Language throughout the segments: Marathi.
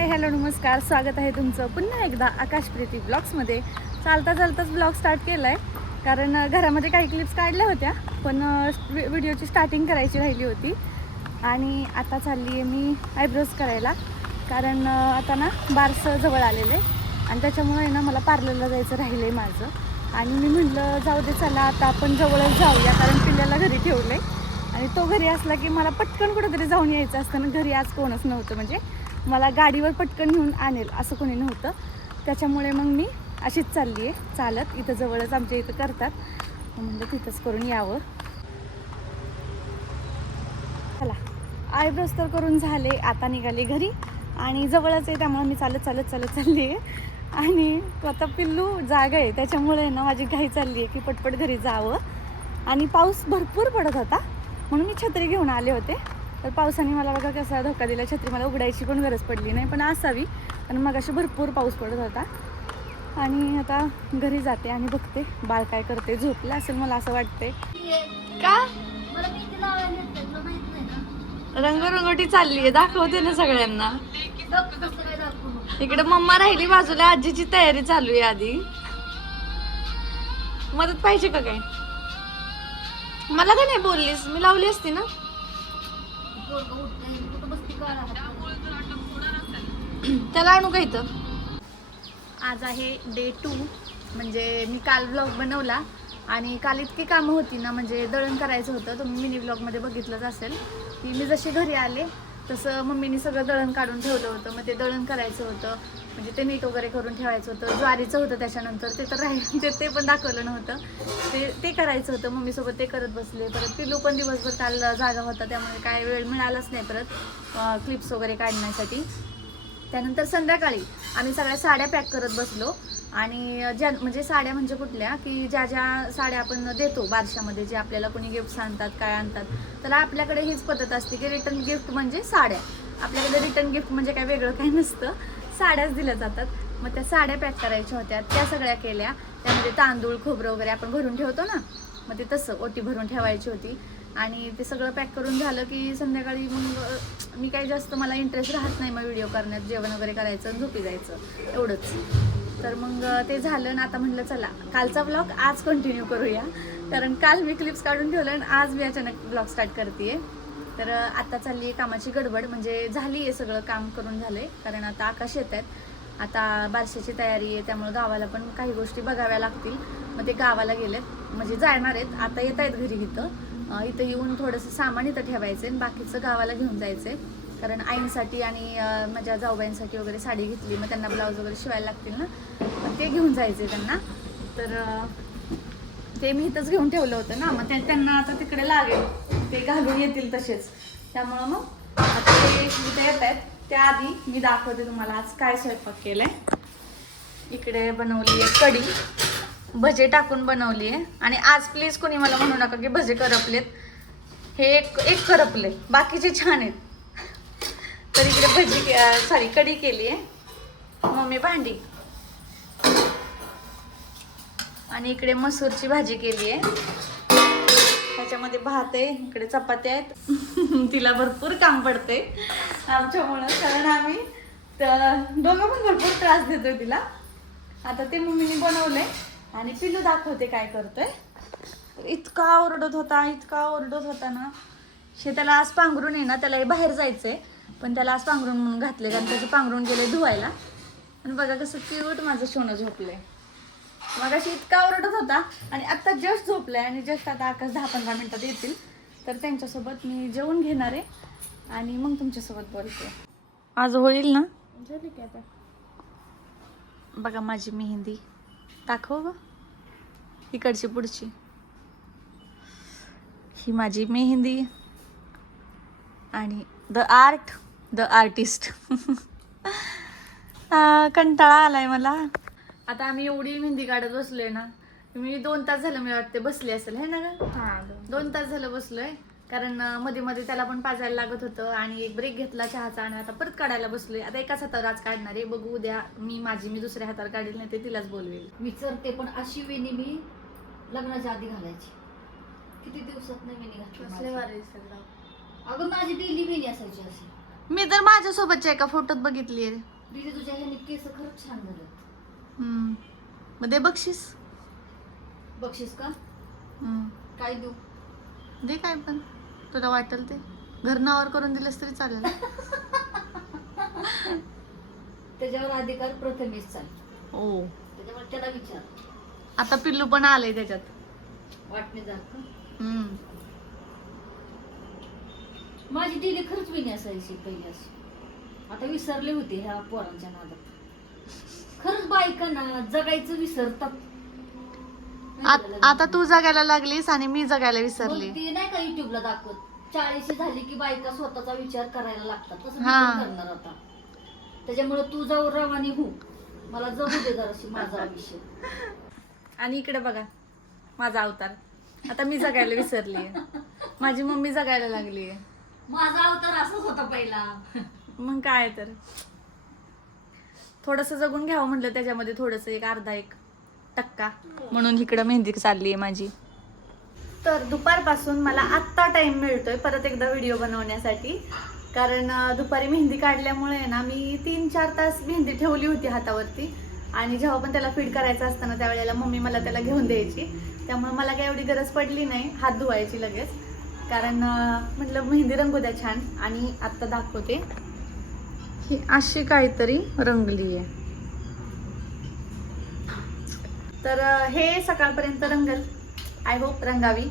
हाय हॅलो नमस्कार, स्वागत आहे तुमचं पुन्हा एकदा आकाशप्रीती ब्लॉग्समध्ये. चालता चालताच ब्लॉग स्टार्ट केला आहे कारण घरामध्ये काही क्लिप्स काढल्या होत्या पण व्हिडिओची स्टार्टिंग करायची राहिली होती. आणि आता चालली आहे मी आयब्रोज करायला कारण आता ना बारसं जवळ आलेलं आहे आणि त्याच्यामुळे ना मला पार्लरला जायचं राहिलं आहे माझं. आणि मी म्हटलं जाऊ दे चला आता आपण जवळच जाऊया कारण पिल्ल्याला घरी ठेवलं आहे आणि तो घरी असला की मला पटकन कुठेतरी जाऊन यायचं असतं ना. घरी आज कोणच नव्हतं, म्हणजे मला गाडीवर पटकन घेऊन आणेल असं कोणी नव्हतं. त्याच्यामुळे मग मी अशीच चालली आहे चालत. इथं जवळच आमच्या इथं करतात, म्हणजे तिथंच करून यावं. चला आयब्रोज तर करून झाले, आता निघाले घरी आणि जवळच आहे त्यामुळे मी चालत चालली आहे. आणि आता पिल्लू जागा आहे त्याच्यामुळे ना माझी घाई चालली आहे की पटपट घरी जावं. आणि पाऊस भरपूर पडत होता म्हणून मी छत्री घेऊन आले होते. तर पावसाने मला बघा कसा धोका दिला. छत्री मला उघडायची पण गरज पडली नाही, पण असावी आणि मग अशी भरपूर पाऊस पडत होता. आणि आता घरी जाते आणि बघते बाळ काय करते. झोपलं असेल मला असं वाटते. का रंगरंगोटी चालली आहे, दाखवते ना सगळ्यांना. इकडे मम्मा राहिली बाजूला, आजीची तयारी चालू आहे. आधी मदत पाहिजे का काय? मला का नाही बोललीस, मी लावली असती ना. त्याला आणू का इथं? आज आहे डे 2, म्हणजे मी काल ब्लॉग बनवला आणि काल इतकी कामं होती ना, म्हणजे दळण करायचं होतं. तुम्ही मिनी ब्लॉगमध्ये बघितलंच असेल की मी जशी घरी आले तसं मम्मीने सगळं दळण काढून ठेवलं होतं. मग ते दळण करायचं होतं, म्हणजे ते नीट वगैरे करून ठेवायचं होतं. ज्वारीचं होतं त्याच्यानंतर, ते तर ते पण दाखवलं नव्हतं. ते करायचं होतं मम्मीसोबत, ते करत बसले. परत पिल्लू पण दिवसभर काल जागा होता त्यामुळे काय वेळ मिळालाच नाही परत क्लिप्स वगैरे काढण्यासाठी. त्यानंतर संध्याकाळी आम्ही सगळ्या साड्या पॅक करत बसलो. आणि ज्या म्हणजे साड्या म्हणजे कुठल्या की ज्या साड्या आपण देतो बारशामध्ये, जे आपल्याला कोणी गिफ्ट्स आणतात काय आणतात, तर आपल्याकडे हीच पद्धत असते की रिटर्न गिफ्ट म्हणजे साड्या. आपल्याकडे रिटर्न गिफ्ट म्हणजे काय वेगळं काही नसतं, साड्याच दिल्या जातात. मग त्या साड्या पॅक करायच्या होत्या, त्या सगळ्या केल्या. त्यामध्ये तांदूळ खोबरं वगैरे आपण भरून ठेवतो ना, मग ते तसं ओटी भरून ठेवायची होती. आणि ते सगळं पॅक करून झालं की संध्याकाळी मग मी काही जास्त मला इंटरेस्ट राहत नाही मग व्हिडिओ करण्यात. जेवण वगैरे करायचं, झोपी जायचं एवढंच. तर मग ते झालं ना. आता म्हटलं चला कालचा ब्लॉग आज कंटिन्यू करूया, कारण काल मी क्लिप्स काढून ठेवलं आणि आज मी अचानक ब्लॉग स्टार्ट करते. तर आता चालली आहे कामाची गडबड, म्हणजे झाली आहे सगळं काम करून झालं आहे. कारण आता आकाश येत आहेत, आता बारशाची तयारी आहे त्यामुळे गावाला पण काही गोष्टी बघाव्या लागतील. मग ते गावाला गेलेत, म्हणजे जाणार आहेत. आता येत आहेत घरी. इथं येऊन थोडंसं सामान इथं ठेवायचं आणि बाकीचं गावाला घेऊन जायचं आहे. कारण आईंसाठी आणि माझ्या जाऊबाईंसाठी वगैरे साडी घेतली, मग त्यांना ब्लाऊज वगैरे शिवायला लागतील ना, मग ते घेऊन जायचे त्यांना. तर ते मी इथंच घेऊन ठेवलं होतं ना, मग त्यांना आता तिकडे लागेल, ते घालून येतील तसेच. त्यामुळं मग आता ते इथे येत आहेत. त्याआधी मी दाखवते तुम्हाला आज काय स्वयंपाक केलाय. इकडे बनवली आहे कढी, भजे टाकून बनवली आहे. आणि आज प्लीज कोणी मला म्हणू नका की भजे करपलेत, हे एक करपले, बाकीचे छान आहेत. तर इकडे कढी केली आहे, मम्मी भांडी. आणि इकडे मसूरची भाजी केली आहे, त्याच्यामध्ये भात आहे, इकडे चपात्या आहेत. तिला भरपूर काम पडते आमच्यामुळं, कारण आम्ही दोघं पण भरपूर त्रास देतोय तिला. आता ते मम्मीने बनवलंय आणि पिल्लू दाखवते काय करतोय. इतका ओरडत होता ना. त्याला आज पांघरून आहे ना, त्याला बाहेर जायचंय पण त्याला आज पांघरून म्हणून घातले, कारण त्याचे पांघरून गेले धुवायला. आणि बघा कसं क्यूट माझं सोनं झोपलंय. मग अशी इतका ओरडत होता आणि आत्ता जस्ट झोपलंय. आणि जस्ट आता आकाश 10-15 मिनिटात येतील, तर त्यांच्यासोबत मी जेवून घेणार आहे आणि मग तुमच्यासोबत बोलते. आज होईल ना. झाली की आता बघा माझी मेहंदी, दाखव ग इकडची पुढची. ही माझी मेहंदी आणि द आर्टिस्ट. कंटाळा आलाय मला. आता आम्ही एवढी मेहंदी काढत बसलोय ना, मी 2 तास झालं मी वाटते बसली असेल है ना ग. 2 तास झालं बसलोय, कारण मध्ये मध्ये त्याला पण पाजायला लागत होतं आणि एक ब्रेक घेतला चहाचा आणि आता परत काढायला बसलोय. आता एकाच हातावर आज काढणार आहे, बघू उद्या मी दुसऱ्या हातावर काढेल, नाही ते तिलाच बोलवेल. विचारते पण अशी वेणी मी लग्नाच्या आधी घालायची. किती दिवसात नाही वेणी घातली. कसले वारे सगळं. अगं माझी डेली वेणी असायची अशी. मी तर माझ्यासोबतच्या एका फोटोत बघितली आहे. दीदी तुझ्या ह्याने केस खरंच छान झाले. मग दे बक्षीस. बक्षीस का? काय देऊ? दे काय पण तुला वाटेल ते. घर नावावर करून दिलंस तरी चालेल. त्याच्यावर अधिकार प्रथमेश चाल. ओ त्याच्यावर त्याला विचार. आता पिल्लू पण आलंय त्याच्यात. वाटणे जात का? माझी दिली खरंच विणी असायची पहिली अशी. आता विसरले होते ह्या पोरांच्या नादात. खरंच बायकांना जगायचं विसरतात. आता तू जगायला लागलीस आणि मी जगायला विसरली. मग ती नाही का युट्यूबला दाखवत 40 झाली की बायका स्वतःचा विचार करायला लागतात. तसं मी हा. पण करणार आता. त्याच्यामुळे तू जाऊ रवानी हो. मला जगू दे जराशी माझा आयुष्य. आणि इकडे बघा माझा अवतार. आता मी जगायला विसरली. माझी मम्मी जगायला लागली. माझा अवतार असाच होता पहिला. मग काय तर थोडस जगून घ्यावं म्हटलं त्याच्यामध्ये थोडस एक अर्धा 1% म्हणून इकडं मेहंदी चालली आहे माझी. तर दुपारपासून मला आत्ता टाइम मिळतोय परत एकदा व्हिडिओ बनवण्यासाठी. कारण दुपारी मेहंदी काढल्यामुळे ना मी 3-4 तास मेहंदी ठेवली होती हातावरती. आणि जेव्हा पण त्याला फीड करायचं असतं ना त्यावेळेला मम्मी मला त्याला घेऊन द्यायची. त्यामुळे मला काही एवढी गरज पडली नाही हात धुवायची लगेच. कारण म्हटलं मेहंदी रंगू द्या छान. आणि आत्ता दाखवते ही अशी काहीतरी रंगली आहे. तर हे सकाळपर्यंत रंगल. आय होप रंगावी.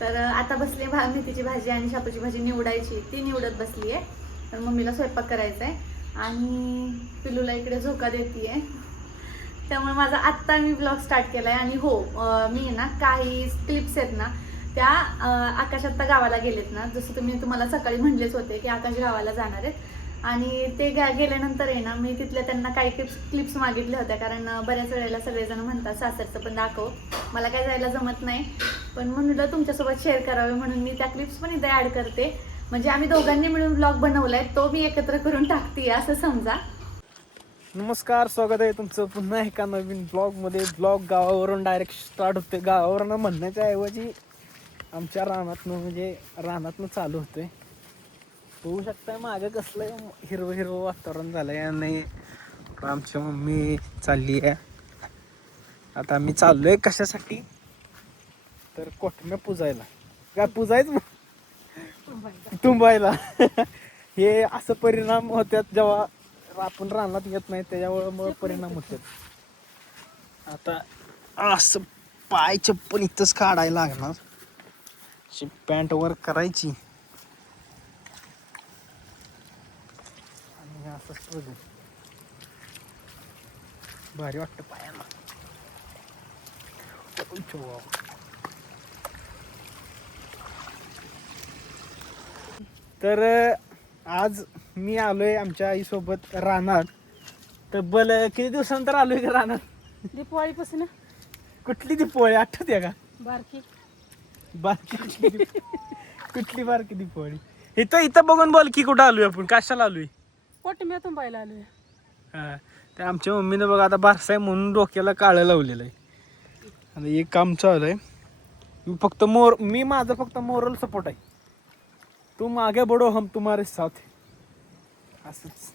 तर आता बसली मेथीची भाजी आणि शापूची भाजी निवडायची. ती निवडत बसली आहे. तर मम्मीला स्वयंपाक करायचा आहे. आणि पिल्लूला इकडे झोका देते. त्यामुळे माझा आत्ता मी ब्लॉग स्टार्ट केला आहे. आणि हो मी ना काही क्लिप्स आहेत ना त्या आकाश आत्ता गावाला गेलेत ना. जसं तुम्हाला सकाळी म्हणलेच होते की आकाश गावाला जाणार आहेत. आणि ते गेल्यानंतर आहे ना मी तिथल्या त्यांना काही क्लिप्स मागितल्या होत्या. कारण बऱ्याच वेळेला सगळेजण म्हणतात सासरचं पण दाखव. मला काय जायला जमत नाही. पण म्हणलं तुमच्यासोबत शेअर करावे म्हणून मी त्या क्लिप्स पण इथे ॲड करते. म्हणजे आम्ही दोघांनी मिळून ब्लॉग बनवलाय तो मी एकत्र करून टाकते असं समजा. नमस्कार, स्वागत आहे तुमचं पुन्हा एका नवीन ब्लॉगमध्ये. ब्लॉग गावावरून डायरेक्ट स्टार्ट होते. गावावरून म्हणण्याच्या ऐवजी आमच्या रानातनं चालू होतोय. बघू शकताय मागं कसलं हिरवं हिरवं वातावरण झालंय. आणि आमची मम्मी चालली आहे. आता आम्ही चाललोय कशासाठी तर कोठम्या पुजायला. काय पुजायचं तुंबायला. हे असं परिणाम होतात जेव्हा आपण रानात येत नाही त्याच्यामुळे परिणाम होतात. आता असं पाय चप्पल इथंच काढायला लागणार. पॅन्ट वर करायची आणि असं भारी वाटतं पायाला. तर आज मी आलोय आमच्या आईसोबत रानात. तब्बल किती दिवसानंतर आलोय का रानात? दिवाळीपासून. कुठली दिपोळी आठवते का? बारकी कुठली बारकी दिपोळी? इथं बघून बोल की कुठं आलोय आपण, कशाला आलोय? कोटी तुंबायला आलोय. हा, ते आमच्या मम्मीनं बघा आता बारसाय म्हणून डोक्याला काळं लावलेलं आहे. आणि एक काम चालू आहे. मी माझं फक्त मोरल सपोर्ट आहे. तुम आगे बढो हम तुम्हारे साथ. असंच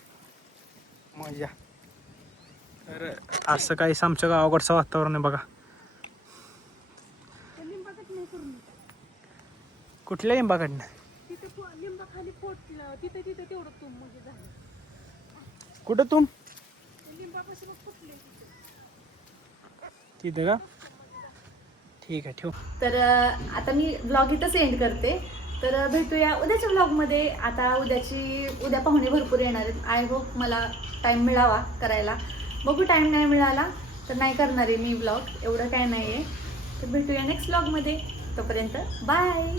मजा. तर असं काही आमच्या गावाकडचं वातावरण आहे बघा. कुठल्या लिंबाकडनं? लिंबाखाली फोटलं तिथे तेवढं तुम म्हणजे झालं. कुठं तुम लिंबापासून फुटले तिथे का? ठीक आहे, ठेव. तर आता मी ब्लॉग इथंच एंड करते. तर भेटूया उद्याच्या ब्लॉगमध्ये. आता उद्या पाहुणे भरपूर येणार आहेत. आय होप मला टाईम मिळावा करायला. बघू टाईम नाही मिळाला तर नाही करणार आहे मी ब्लॉग. एवढं काय नाही आहे. तर भेटूया नेक्स्ट ब्लॉगमध्ये. तोपर्यंत बाय.